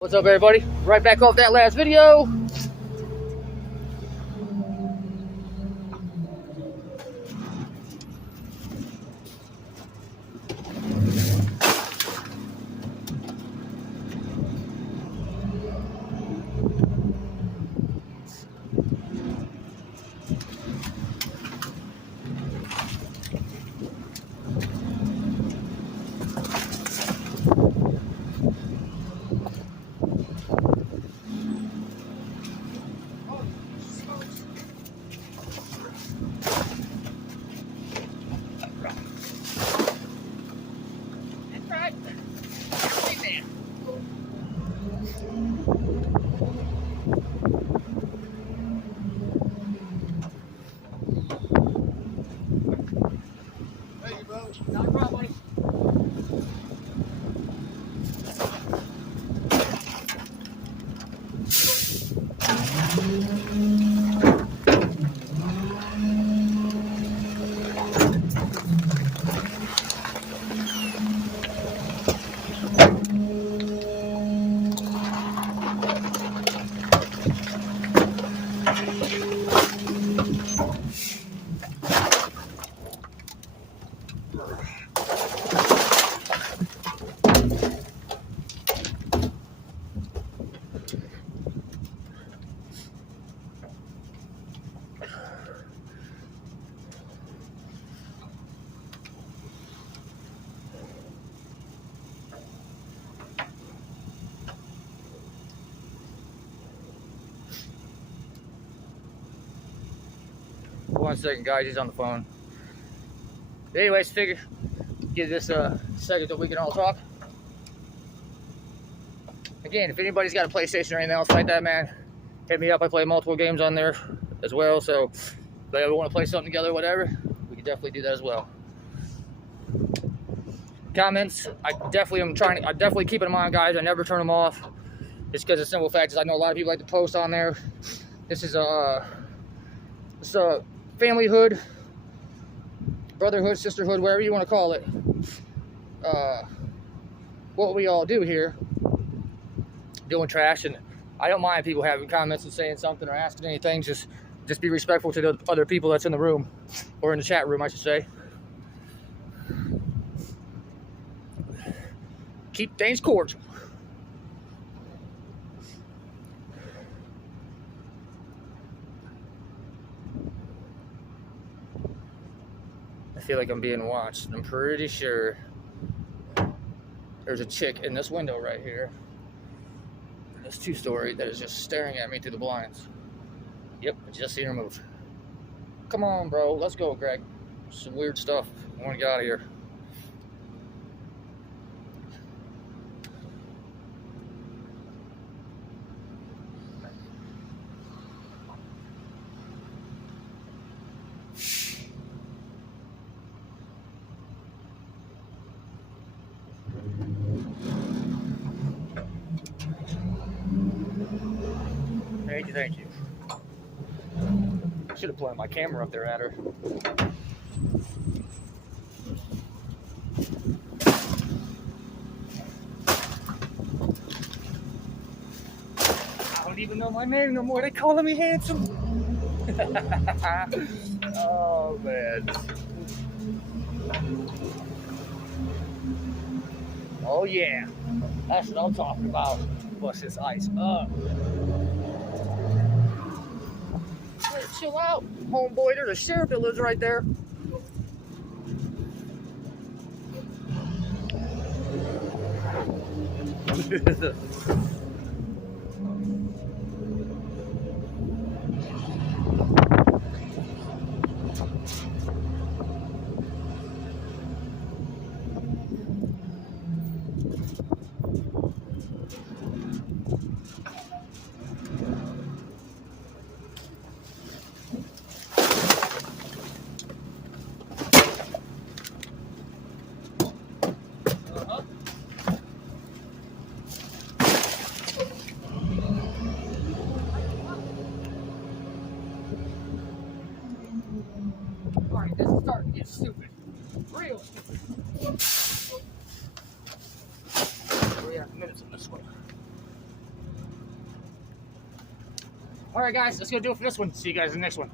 What's up, everybody? Right back off that last video. That's right. Hey, man. Thank you, bro. Not a problem, buddy. One second, guys. He's on the phone. Anyways, figure give this a second that we can all talk. Again, if anybody's got a PlayStation or anything else like that, man, hit me up. I play multiple games on there as well. So if they ever want to play something together, whatever, we can definitely do that as well. Comments, I definitely keep in mind, guys. I never turn them off. It's because the simple fact is I know a lot of people like to post on there. This is a familyhood, brotherhood, sisterhood, whatever you want to call it. What we all do here, doing trash, and I don't mind people having comments and saying something or asking anything. Just be respectful to the other people that's in the room, or in the chat room, I should say. Keep things cordial. I feel like I'm being watched. I'm pretty sure there's a chick in this window right here, in this two-story, that is just staring at me through the blinds. Yep, I just seen her move. Come on, bro. Let's go, Greg. Some weird stuff. I want to get out of here. Thank you. I should have planted my camera up there at her. I don't even know my name no more. They calling me handsome. Oh, man. Oh, yeah. That's what I'm talking about. Bust this ice up. Chill out, homeboy. There's a sheriff that lives right there. Alright, this is starting to get stupid. Real stupid. 3.5 minutes on this one. All right, guys, that's gonna do it for this one. See you guys in the next one.